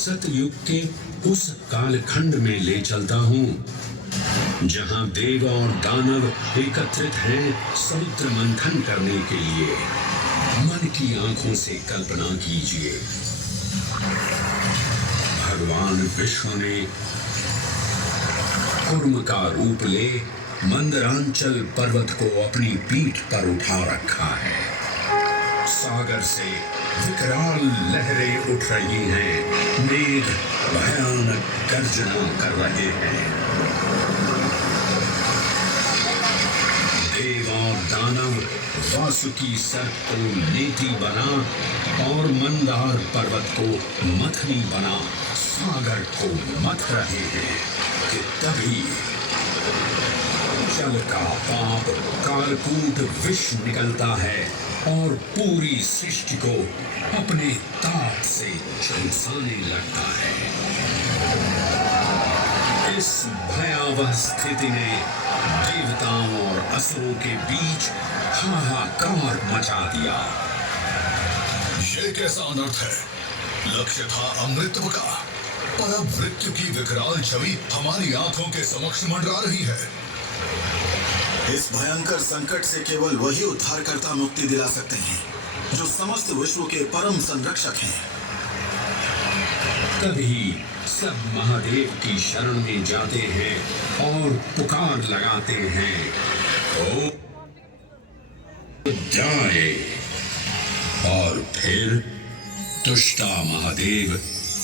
सतयुग के उस कालखंड में ले चलता हूँ जहाँ देव और दानव एकत्रित हैं समुद्र मंथन करने के लिए। मन की आंखों से कल्पना कीजिए, भगवान विष्णु ने कूर्म का रूप ले मंदरांचल पर्वत को अपनी पीठ पर उठा रखा है। सागर से विकराल लहरें उठ रही हैं, मेघ भयानक गर्जना कर रहे हैं। देव और दानव वासुकी सर्प को नेति बना और मंदार पर्वत को मथनी बना सागर को मथ रहे हैं कि तभी जल का पाप कालकूट विष निकलता है और पूरी सृष्टि को अपने ताप से झुलसाने लगता है। इस भयावह स्थिति ने देवताओं और असुरों के बीच हाहाकार मचा दिया। ये कैसा अनर्थ है? लक्ष्य था अमृतत्व का, पर अब मृत्यु की विकराल छवि हमारी आंखों के समक्ष मंडरा रही है। इस भयंकर संकट से केवल वही उद्धारकर्ता मुक्ति दिला सकते हैं जो समस्त विश्व के परम संरक्षक हैं। तभी सब महादेव की शरण में जाते हैं और पुकार लगाते हैं, ओ जाए। और फिर तुष्टा महादेव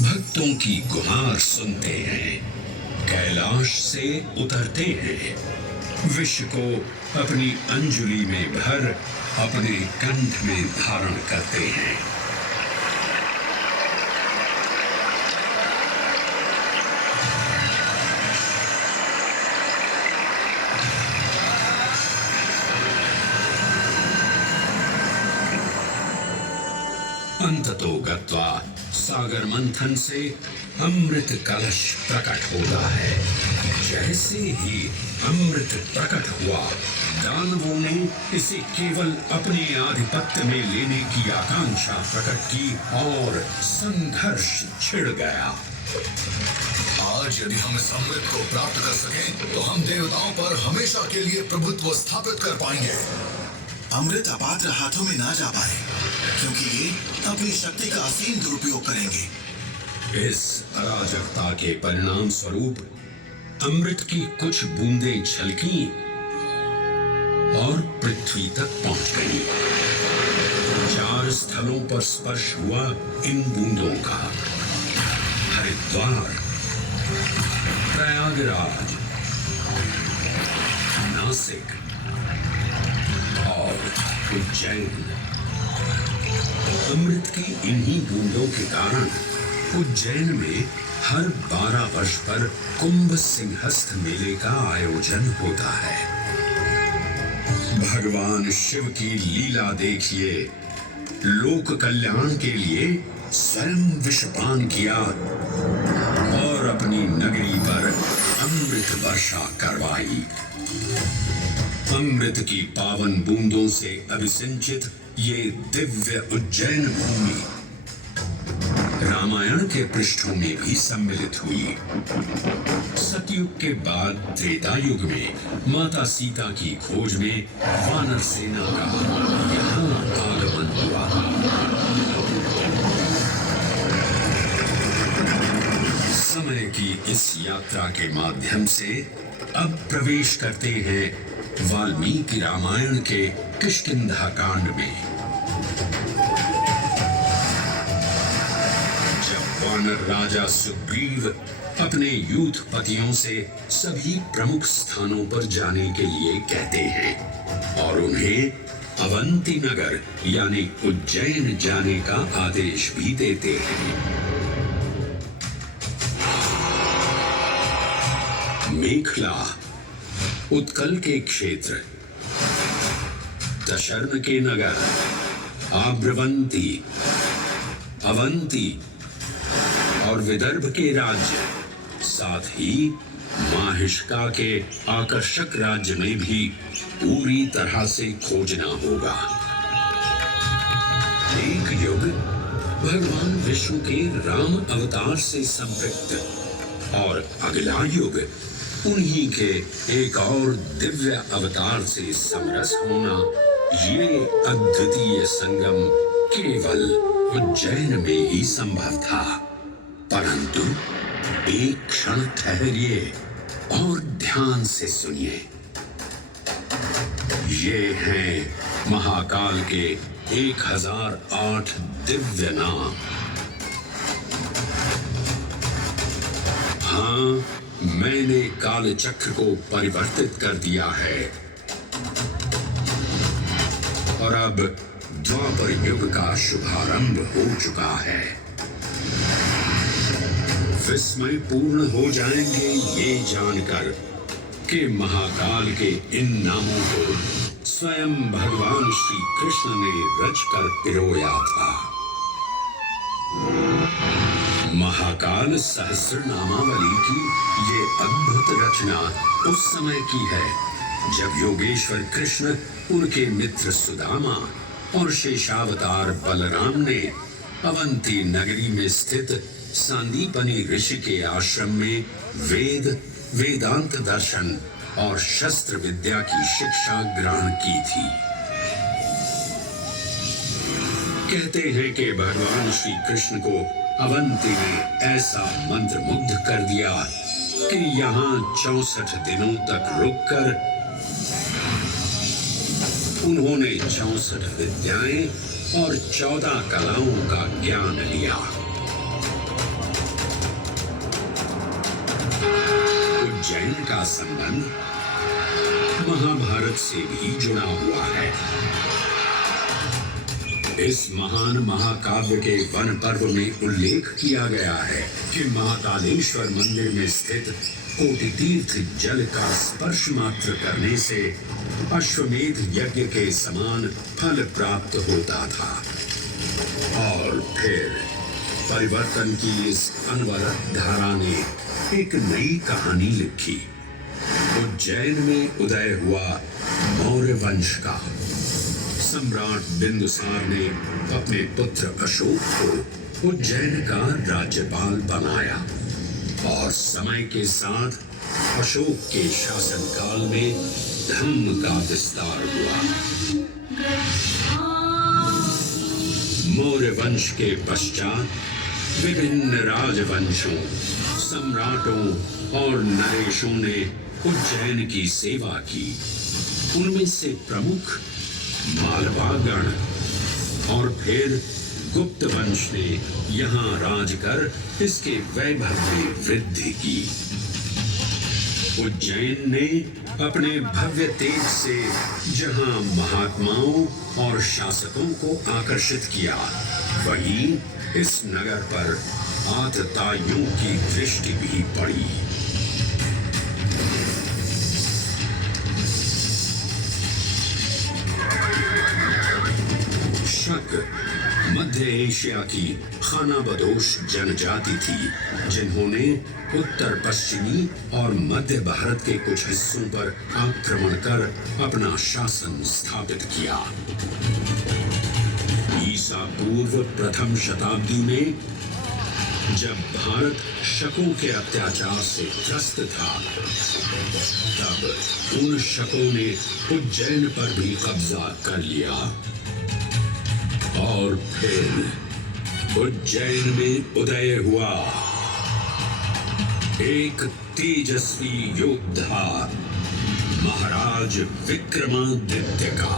भक्तों की गुहार सुनते हैं, कैलाश से उतरते हैं, विष को अपनी अंजुलि में भर अपने कंठ में धारण करते हैं। अंततो गत्वा सागर मंथन से अमृत कलश प्रकट होता है। जैसे ही अमृत प्रकट हुआ, दानवों ने इसे केवल अपने आधिपत्य में लेने की आकांक्षा प्रकट की और संघर्ष छिड़ गया। आज यदि हम इस अमृत को प्राप्त कर सकें, तो हम देवताओं पर हमेशा के लिए प्रभुत्व स्थापित कर पाएंगे। अमृत अपात्र हाथों में ना जा पाए, क्योंकि ये अपनी शक्ति का असीम दुरुपयोग करेंगे। इस अराजकता के परिणाम स्वरूप अमृत की कुछ बूंदें छलकी और पृथ्वी तक पहुंच गई। 4 स्थलों पर स्पर्श हुआ इन बूंदों का, हरिद्वार, प्रयागराज, नासिक और उज्जैन। अमृत की इन्हीं बूंदों के कारण उज्जैन में हर 12 वर्ष पर कुंभ सिंहस्थ मेले का आयोजन होता है। भगवान शिव की लीला देखिए, लोक कल्याण के लिए स्वयं विषपान किया और अपनी नगरी पर अमृत वर्षा करवाई। अमृत की पावन बूंदों से अभिसिंचित ये दिव्य उज्जैन भूमि रामायण के पृष्ठों में भी सम्मिलित हुई। सतयुग के बाद त्रेता युग में माता सीता की खोज में वानर सेना का यहाँ आगमन हुआ। समय की इस यात्रा के माध्यम से अब प्रवेश करते हैं वाल्मीकि रामायण के किष्किंधा कांड में। जब वानर राजा सुग्रीव अपने यूथपतियों से सभी प्रमुख स्थानों पर जाने के लिए कहते हैं और उन्हें अवंती नगर यानी उज्जैन जाने का आदेश भी देते हैं। मेखला उत्कल के क्षेत्र, दशर्न के नगर, आब्रवंती, अवंती और विदर्भ के राज्य, साथ ही माहिष्का के आकर्षक राज्य में भी पूरी तरह से खोजना होगा। एक युग भगवान विष्णु के राम अवतार से संपृक्त और अगला युग उन्हीं के एक और दिव्य अवतार से समरस होना, ये अद्वितीय संगम केवल उज्जैन में ही संभव था। परंतु एक क्षण ठहरिए और ध्यान से सुनिए। ये हैं महाकाल के 1008 दिव्य नाम। हाँ, मैंने काल चक्र को परिवर्तित कर दिया है और अब द्वापर युग का शुभारंभ हो चुका है। विस्मय पूर्ण हो जाएंगे ये जानकर कि महाकाल के इन नामों को स्वयं भगवान श्री कृष्ण ने रचकर पिरोया था। महाकाल सहस्र नामावली की ये अद्भुत रचना उस समय की है जब योगेश्वर कृष्ण, उनके मित्र सुदामा और शेषावतार बलराम ने अवंती नगरी में स्थित सांदीपनी ऋषि के आश्रम में वेदांत दर्शन और शस्त्र विद्या की शिक्षा ग्रहण की थी। कहते हैं कि भगवान श्री कृष्ण को अवंती ने ऐसा मंत्र मुग्ध कर दिया कि यहाँ 64 दिनों तक रुककर उन्होंने 64 विद्याएं और 14 कलाओं का ज्ञान लिया। उज्जैन का संबंध महाभारत से भी जुड़ा हुआ है। इस महान महाकाव्य के वन पर्व में उल्लेख किया गया है कि महाकालेश्वर मंदिर में स्थित कोटि तीर्थ जल का स्पर्श मात्र करने से अश्वमेध यज्ञ के समान फल प्राप्त होता था। और फिर परिवर्तन की इस अनवरत धारा ने एक नई कहानी लिखी। उज्जैन में उदय हुआ मौर्य वंश का। सम्राट बिंदुसार ने अपने पुत्र अशोक को उज्जैन का राज्यपाल बनाया और समय के साथ अशोक के शासनकाल में धर्म का विस्तार हुआ। मौर्य वंश के पश्चात विभिन्न राजवंशों, सम्राटों और नरेशों ने उज्जैन की सेवा की। उनमें से प्रमुख मालवागण और फिर गुप्त वंश ने यहाँ राज कर इसके वैभव में वृद्धि की। उज्जैन ने अपने भव्य तेज से जहाँ महात्माओं और शासकों को आकर्षित किया, वहीं इस नगर पर आतताइयों की दृष्टि भी पड़ी। शक मध्य एशिया की खानाबदोश जनजाति थी, जिन्होंने उत्तर पश्चिमी और मध्य भारत के कुछ हिस्सों पर आक्रमण कर अपना शासन स्थापित किया। ईसा पूर्व प्रथम शताब्दी में जब भारत शकों के अत्याचार से त्रस्त था, तब उन शकों ने उज्जैन पर भी कब्जा कर लिया और फिर उज्जैन में उदय हुआ एक तेजस्वी योद्धा, महाराज विक्रमादित्य का।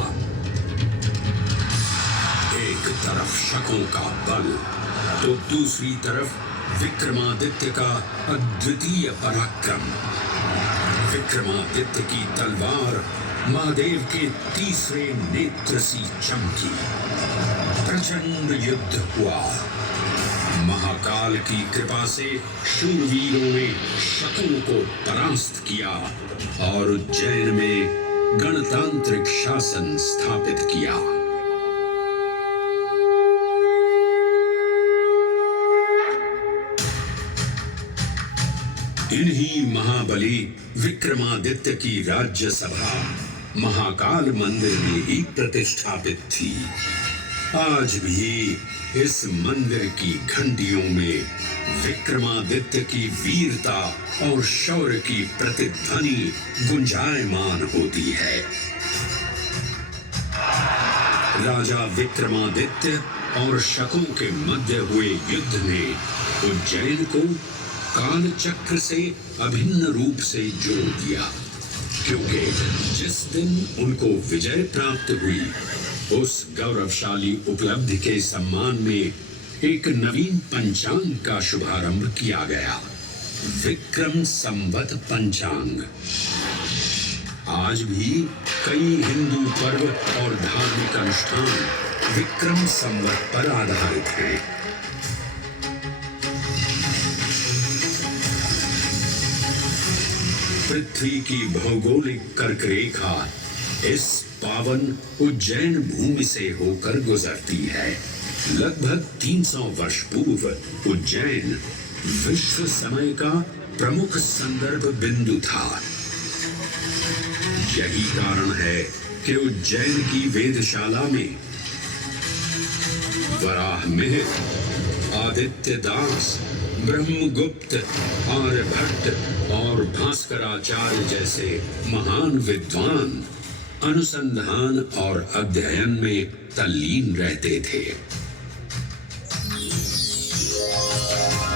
एक तरफ शकों का बल तो दूसरी तरफ विक्रमादित्य का अद्वितीय पराक्रम। विक्रमादित्य की तलवार महादेव के तीसरे नेत्र सी चमकी। प्रचंड युद्ध हुआ। महाकाल की कृपा से शूरवीरों ने शकों को परास्त किया और उज्जैन में गणतांत्रिक शासन स्थापित किया। इन्हीं महाबली विक्रमादित्य की राज्यसभा महाकाल मंदिर में ही प्रतिष्ठापित थी। आज भी इस मंदिर की घंटियों में विक्रमादित्य की वीरता और शौर्य की प्रतिध्वनि गुंजायमान होती है। राजा विक्रमादित्य और शकों के मध्य हुए युद्ध ने उज्जैन को कालचक्र से अभिन्न रूप से जोड़ दिया, क्योंकि जिस दिन उनको विजय प्राप्त हुई, उस गौरवशाली उपलब्धि के सम्मान में एक नवीन पंचांग का शुभारंभ किया गया, विक्रम संवत पंचांग। आज भी कई हिंदू पर्व और धार्मिक अनुष्ठान विक्रम संवत पर आधारित हैं। पृथ्वी की भौगोलिक कर्क रेखा इस पावन उज्जैन भूमि से होकर गुजरती है। लगभग 300 वर्ष पूर्व उज्जैन विश्व समय का प्रमुख संदर्भ बिंदु था। यही कारण है कि उज्जैन की वेदशाला में वराह मिहिर, आदित्य दास, ब्रह्मगुप्त, आर्यभट्ट और भास्कराचार्य जैसे महान विद्वान अनुसंधान और अध्ययन में तल्लीन रहते थे।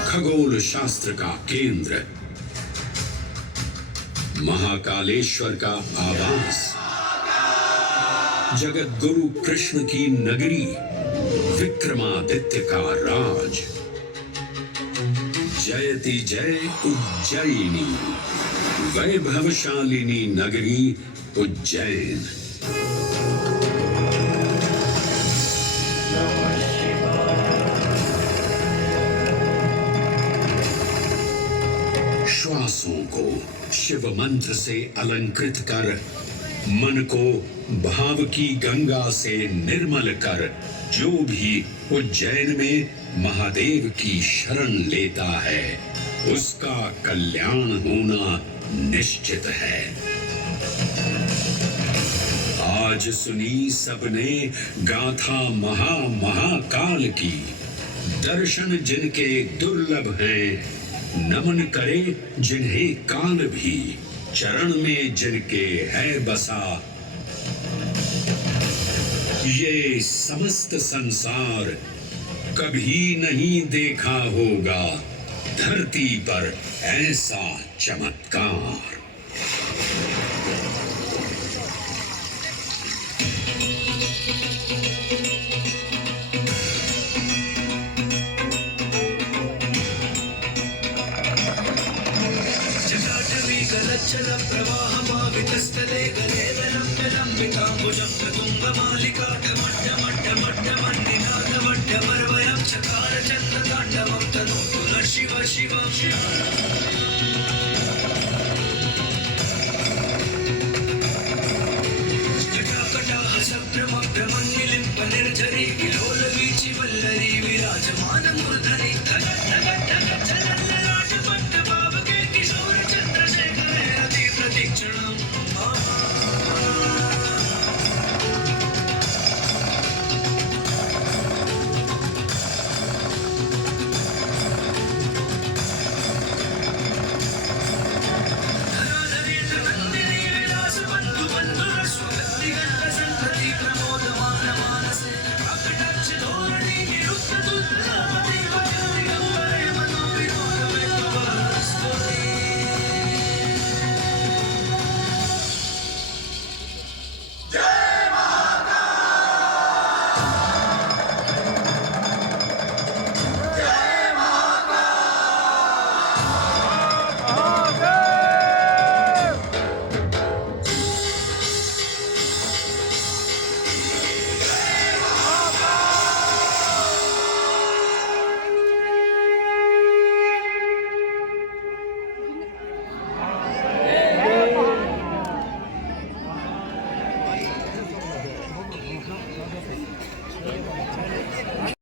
खगोल शास्त्र का केंद्र, महाकालेश्वर का आवास, जगत गुरु कृष्ण की नगरी, विक्रमादित्य का राज। जयति जय उज्जैनी, वैभवशालिनी नगरी उज्जैन। श्वासों को शिव मंत्र से अलंकृत कर, मन को भाव की गंगा से निर्मल कर, जो भी उज्जैन में महादेव की शरण लेता है, उसका कल्याण होना निश्चित है। आज सुनी सबने गाथा महाकाल की, दर्शन जिनके दुर्लभ हैं, नमन करे जिन्हें काल भी, चरण में जिनके है बसा। ये समस्त संसार कभी नहीं देखा होगा धरती पर ऐसा चमत्कार। जल प्रवाहमावितस्थले गले लम्बिताम्बुजं तुङ्गमालिका टमट्टमट्टमट्टमन्निनादमट्टमर्वयं चकार चन्द्रताण्डवं तनोतु न शिव शिव शिव।